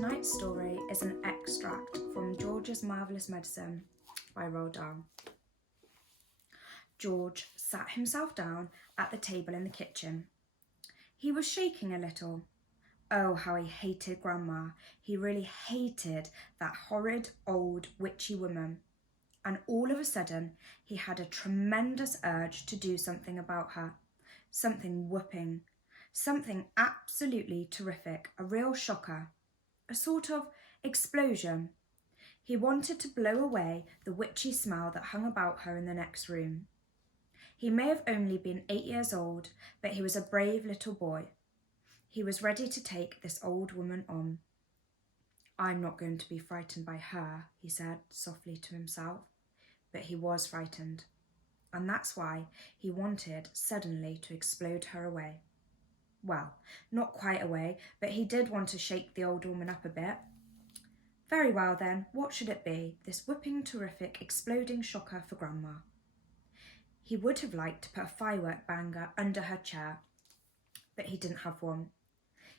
Tonight's story is an extract from George's Marvellous Medicine by Roald Dahl. George sat himself down at the table in the kitchen. He was shaking a little. Oh, how he hated Grandma. He really hated that horrid old witchy woman. And all of a sudden, he had a tremendous urge to do something about her. Something whooping. Something absolutely terrific. A real shocker. A sort of explosion. He wanted to blow away the witchy smell that hung about her in the next room. He may have only been 8 years old, but he was a brave little boy. He was ready to take this old woman on. I'm not going to be frightened by her, he said softly to himself. But he was frightened, and that's why he wanted suddenly to explode her away. Well, not quite away, but he did want to shake the old woman up a bit. Very well then, what should it be, this whipping, terrific, exploding shocker for Grandma? He would have liked to put a firework banger under her chair, but he didn't have one.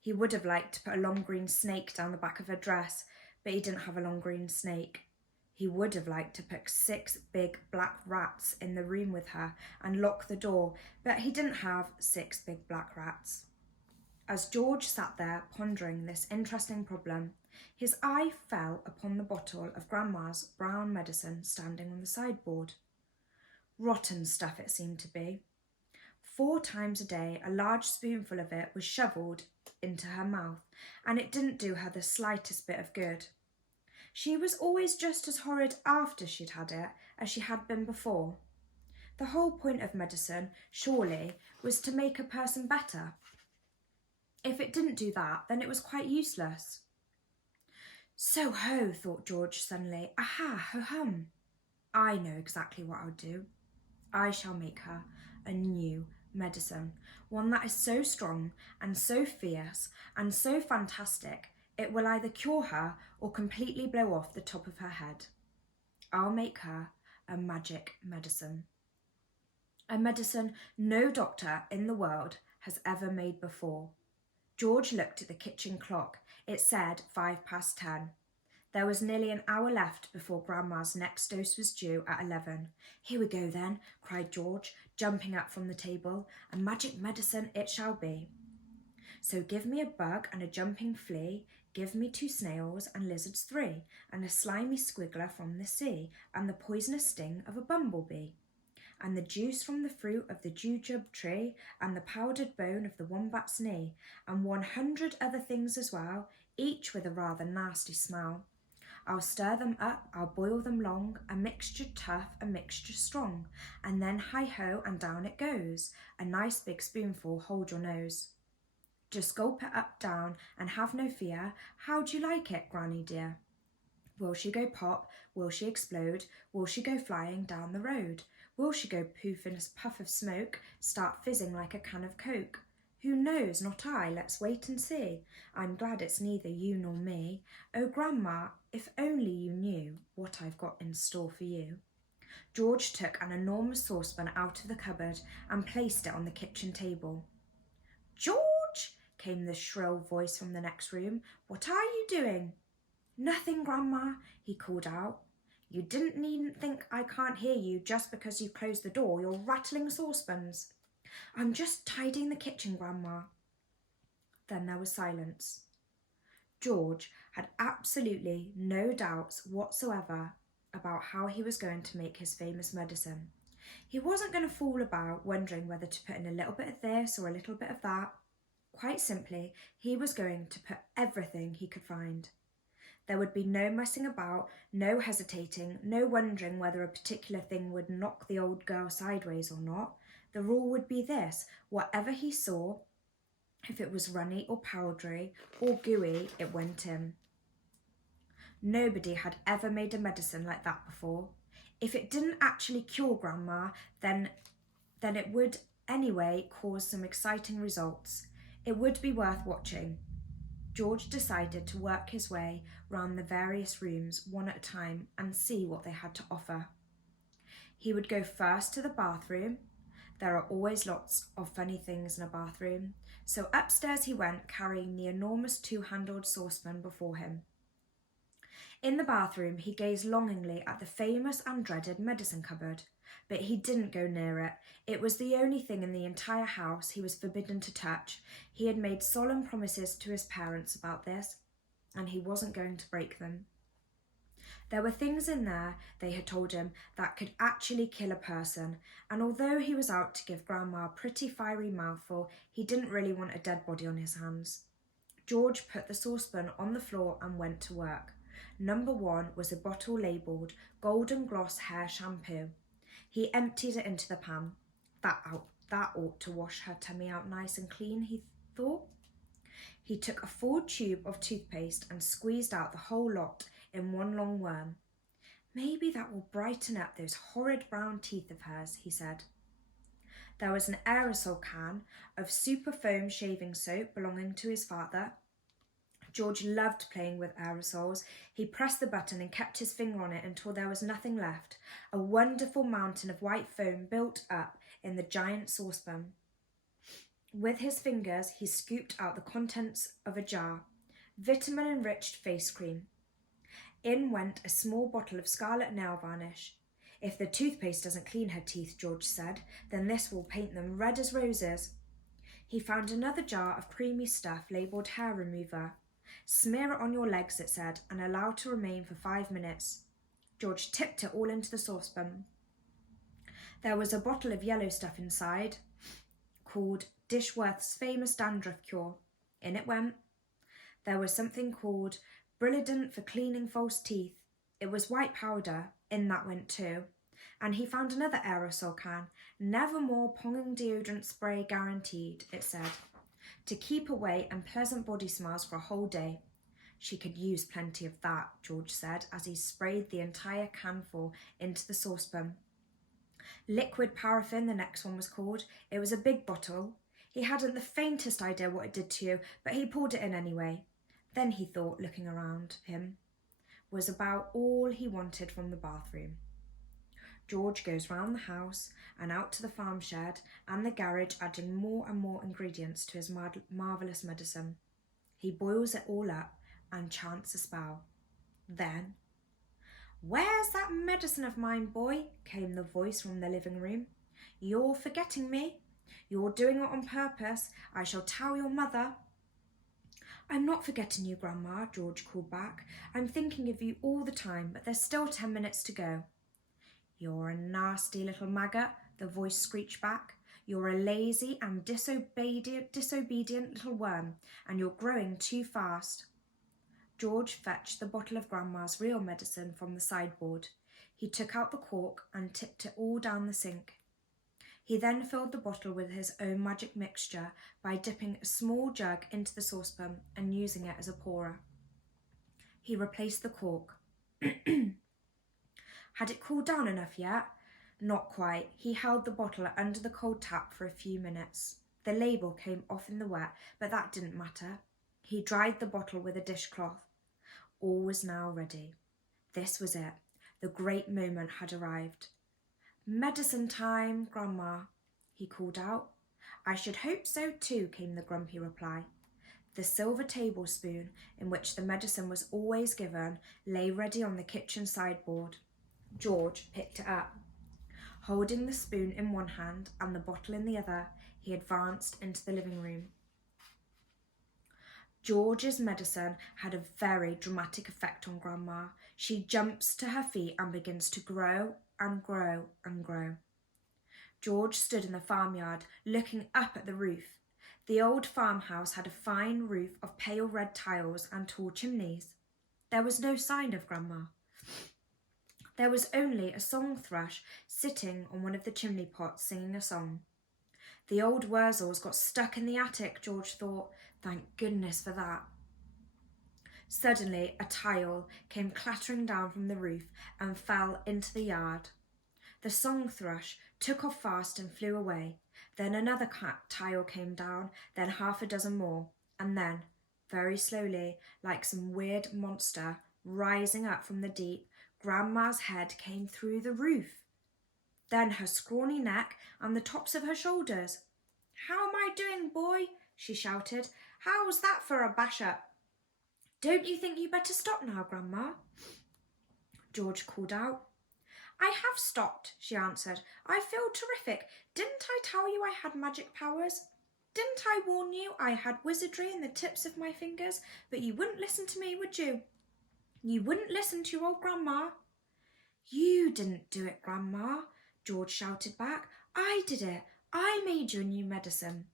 He would have liked to put a long green snake down the back of her dress, but he didn't have a long green snake. He would have liked to put 6 big black rats in the room with her and lock the door, but he didn't have 6 big black rats. As George sat there pondering this interesting problem, his eye fell upon the bottle of Grandma's brown medicine standing on the sideboard. Rotten stuff it seemed to be. 4 times a day, a large spoonful of it was shovelled into her mouth, and it didn't do her the slightest bit of good. She was always just as horrid after she'd had it as she had been before. The whole point of medicine, surely, was to make a person better. If it didn't do that, then it was quite useless. So ho, thought George suddenly. Aha, ho-hum. I know exactly what I'll do. I shall make her a new medicine, one that is so strong and so fierce and so fantastic it will either cure her or completely blow off the top of her head. I'll make her a magic medicine. A medicine no doctor in the world has ever made before. George looked at the kitchen clock. It said 10:05. There was nearly an hour left before Grandma's next dose was due at 11. Here we go then, cried George, jumping up from the table. A magic medicine it shall be. So give me a bug and a jumping flea, give me 2 snails and lizards 3, and a slimy squiggler from the sea, and the poisonous sting of a bumblebee, and the juice from the fruit of the jujube tree, and the powdered bone of the wombat's knee, and 100 other things as well, each with a rather nasty smell. I'll stir them up, I'll boil them long, a mixture tough, a mixture strong, and then hi-ho and down it goes, a nice big spoonful, hold your nose. Just gulp it up down and have no fear. How'd you like it, Granny dear? Will she go pop? Will she explode? Will she go flying down the road? Will she go poof in a puff of smoke, start fizzing like a can of Coke? Who knows? Not I. Let's wait and see. I'm glad it's neither you nor me. Oh, Grandma, if only you knew what I've got in store for you. George took an enormous saucepan out of the cupboard and placed it on the kitchen table. George! Came the shrill voice from the next room. What are you doing? Nothing, Grandma, he called out. You needn't think I can't hear you just because you've closed the door. You're rattling saucepans. I'm just tidying the kitchen, Grandma. Then there was silence. George had absolutely no doubts whatsoever about how he was going to make his famous medicine. He wasn't going to fool about wondering whether to put in a little bit of this or a little bit of that. Quite simply, he was going to put everything he could find. There would be no messing about, no hesitating, no wondering whether a particular thing would knock the old girl sideways or not. The rule would be this: whatever he saw, if it was runny or powdery or gooey, it went in. Nobody had ever made a medicine like that before. If it didn't actually cure Grandma, then it would anyway cause some exciting results. It would be worth watching. George decided to work his way round the various rooms one at a time and see what they had to offer. He would go first to the bathroom. There are always lots of funny things in a bathroom. So upstairs he went, carrying the enormous two-handled saucepan before him. In the bathroom, he gazed longingly at the famous and dreaded medicine cupboard, but he didn't go near it. It was the only thing in the entire house he was forbidden to touch. He had made solemn promises to his parents about this, and he wasn't going to break them. There were things in there, they had told him, that could actually kill a person, and although he was out to give Grandma a pretty fiery mouthful, he didn't really want a dead body on his hands. George put the saucepan on the floor and went to work. Number 1 was a bottle labelled Golden Gloss Hair Shampoo. He emptied it into the pan. That ought to wash her tummy out nice and clean, he thought. He took a full tube of toothpaste and squeezed out the whole lot in one long worm. Maybe that will brighten up those horrid brown teeth of hers, he said. There was an aerosol can of super foam shaving soap belonging to his father. George loved playing with aerosols. He pressed the button and kept his finger on it until there was nothing left. A wonderful mountain of white foam built up in the giant saucepan. With his fingers, he scooped out the contents of a jar, vitamin-enriched face cream. In went a small bottle of scarlet nail varnish. If the toothpaste doesn't clean her teeth, George said, then this will paint them red as roses. He found another jar of creamy stuff labelled hair remover. Smear it on your legs, it said, and allow to remain for 5 minutes. George tipped it all into the saucepan. There was a bottle of yellow stuff inside, called Dishworth's famous dandruff cure. In it went. There was something called Brilliant for cleaning false teeth. It was white powder. In that went too. And he found another aerosol can. Never more ponging deodorant spray guaranteed, it said, to keep away unpleasant body smells for a whole day. She could use plenty of that, George said, as he sprayed the entire canful into the saucepan. Liquid paraffin, the next one was called. It was a big bottle. He hadn't the faintest idea what it did to you, but he poured it in anyway. Then he thought, looking around him, was about all he wanted from the bathroom. George goes round the house and out to the farm shed and the garage, adding more and more ingredients to his marvellous medicine. He boils it all up and chants a spell. Then, "Where's that medicine of mine, boy?" came the voice from the living room. "You're forgetting me. You're doing it on purpose. I shall tell your mother." "I'm not forgetting you, Grandma," George called back. "I'm thinking of you all the time, but there's still 10 minutes to go." "You're a nasty little maggot," the voice screeched back. "You're a lazy and disobedient little worm, and you're growing too fast." George fetched the bottle of Grandma's real medicine from the sideboard. He took out the cork and tipped it all down the sink. He then filled the bottle with his own magic mixture by dipping a small jug into the saucepan and using it as a pourer. He replaced the cork. Had it cooled down enough yet? Not quite. He held the bottle under the cold tap for a few minutes. The label came off in the wet, but that didn't matter. He dried the bottle with a dishcloth. All was now ready. This was it. The great moment had arrived. "Medicine time, Grandma," he called out. "I should hope so too," came the grumpy reply. The silver tablespoon in which the medicine was always given lay ready on the kitchen sideboard. George picked it up. Holding the spoon in one hand and the bottle in the other, he advanced into the living room. George's medicine had a very dramatic effect on Grandma. She jumps to her feet and begins to grow and grow and grow. George stood in the farmyard, looking up at the roof. The old farmhouse had a fine roof of pale red tiles and tall chimneys. There was no sign of Grandma. There was only a song thrush sitting on one of the chimney pots singing a song. The old Wurzels got stuck in the attic, George thought. Thank goodness for that. Suddenly, a tile came clattering down from the roof and fell into the yard. The song thrush took off fast and flew away. Then another tile came down, then half a dozen more, and then, very slowly, like some weird monster rising up from the deep, Grandma's head came through the roof. Then her scrawny neck and the tops of her shoulders. "How am I doing, boy?" she shouted. How's that for a bash-up? Don't you think you better stop now, Grandma? George called out. I have stopped, she answered. I feel terrific. Didn't I tell you I had magic powers? Didn't I warn you I had wizardry in the tips of my fingers? But you wouldn't listen to me, would you? You wouldn't listen to your old Grandma. You didn't do it, Grandma, George shouted back. I did it. I made you a new medicine.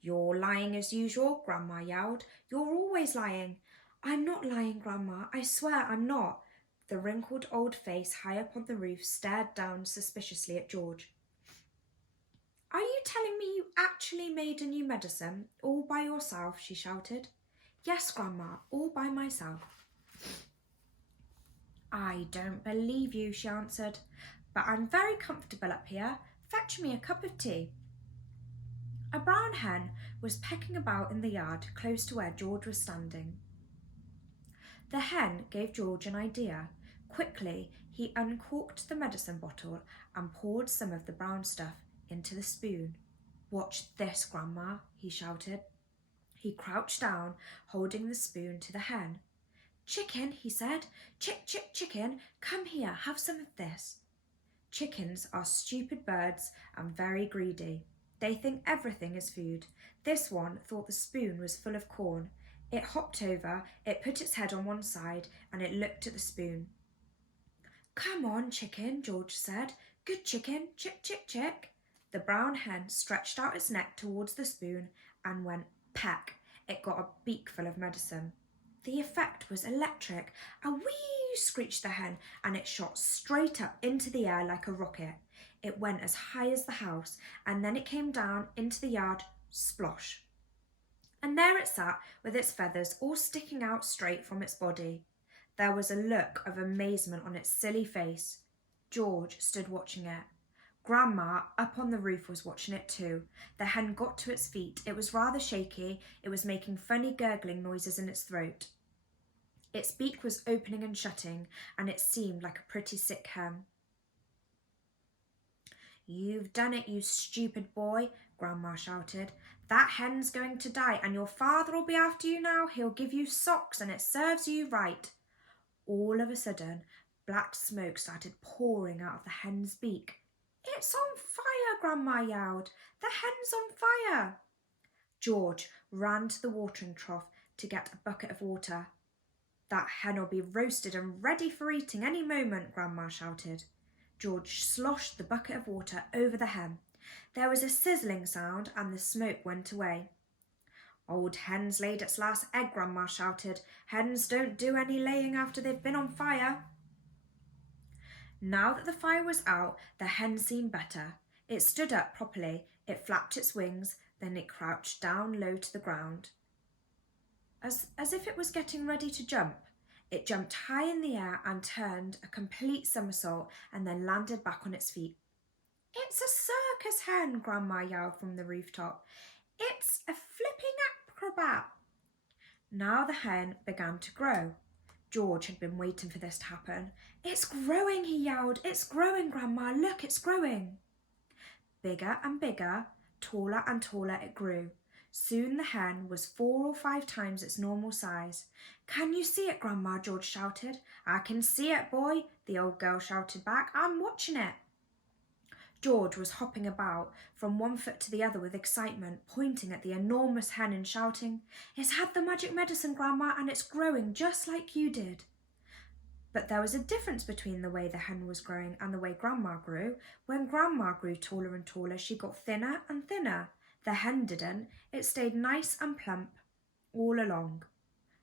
You're lying as usual, Grandma yelled. You're always lying. I'm not lying, Grandma. I swear I'm not. The wrinkled old face high up on the roof stared down suspiciously at George. Are you telling me you actually made a new medicine, all by yourself? She shouted. Yes, Grandma, all by myself. I don't believe you, she answered, but I'm very comfortable up here. Fetch me a cup of tea. A brown hen was pecking about in the yard close to where George was standing. The hen gave George an idea. Quickly, he uncorked the medicine bottle and poured some of the brown stuff into the spoon. Watch this, Grandma, he shouted. He crouched down, holding the spoon to the hen. Chicken, he said. Chicken, come here, have some of this. Chickens are stupid birds and very greedy. They think everything is food. This one thought the spoon was full of corn. It hopped over, it put its head on one side, and it looked at the spoon. Come on, chicken, George said. Good chicken, chick. The brown hen stretched out its neck towards the spoon and went peck. It got a beakful of medicine. The effect was electric. A wee, screeched the hen, and it shot straight up into the air like a rocket. It went as high as the house, and then it came down into the yard, splosh. And there it sat, with its feathers all sticking out straight from its body. There was a look of amazement on its silly face. George stood watching it. Grandma, up on the roof, was watching it too. The hen got to its feet. It was rather shaky. It was making funny gurgling noises in its throat. Its beak was opening and shutting, and it seemed like a pretty sick hen. You've done it, you stupid boy, Grandma shouted. That hen's going to die, and your father'll be after you now. He'll give you socks, and it serves you right. All of a sudden, black smoke started pouring out of the hen's beak. It's on fire, Grandma yelled. The hen's on fire. George ran to the watering trough to get a bucket of water. That hen'll be roasted and ready for eating any moment, Grandma shouted. George sloshed the bucket of water over the hen. There was a sizzling sound and the smoke went away. Old hen's laid its last egg, Grandma shouted. Hens don't do any laying after they've been on fire. Now that the fire was out, the hen seemed better. It stood up properly, it flapped its wings, then it crouched down low to the ground. As if it was getting ready to jump, it jumped high in the air and turned a complete somersault and then landed back on its feet. It's a circus hen, Grandma yelled from the rooftop. It's a flipping acrobat. Now the hen began to grow. George had been waiting for this to happen. It's growing, he yelled. It's growing, Grandma. Look, it's growing. Bigger and bigger, taller and taller it grew. Soon the hen was 4 or 5 times its normal size. Can you see it, Grandma? George shouted. I can see it, boy, the old girl shouted back. I'm watching it. George was hopping about from one foot to the other with excitement, pointing at the enormous hen and shouting, It's had the magic medicine, Grandma, and it's growing just like you did. But there was a difference between the way the hen was growing and the way Grandma grew. When Grandma grew taller and taller, she got thinner and thinner. The hen didn't. It stayed nice and plump all along.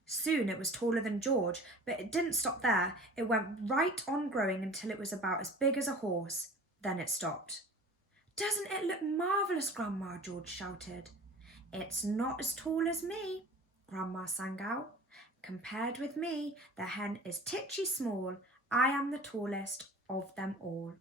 Soon it was taller than George, but it didn't stop there. It went right on growing until it was about as big as a horse. Then it stopped. Doesn't it look marvellous, Grandma? George shouted. It's not as tall as me, Grandma sang out. Compared with me, the hen is titchy small. I am the tallest of them all.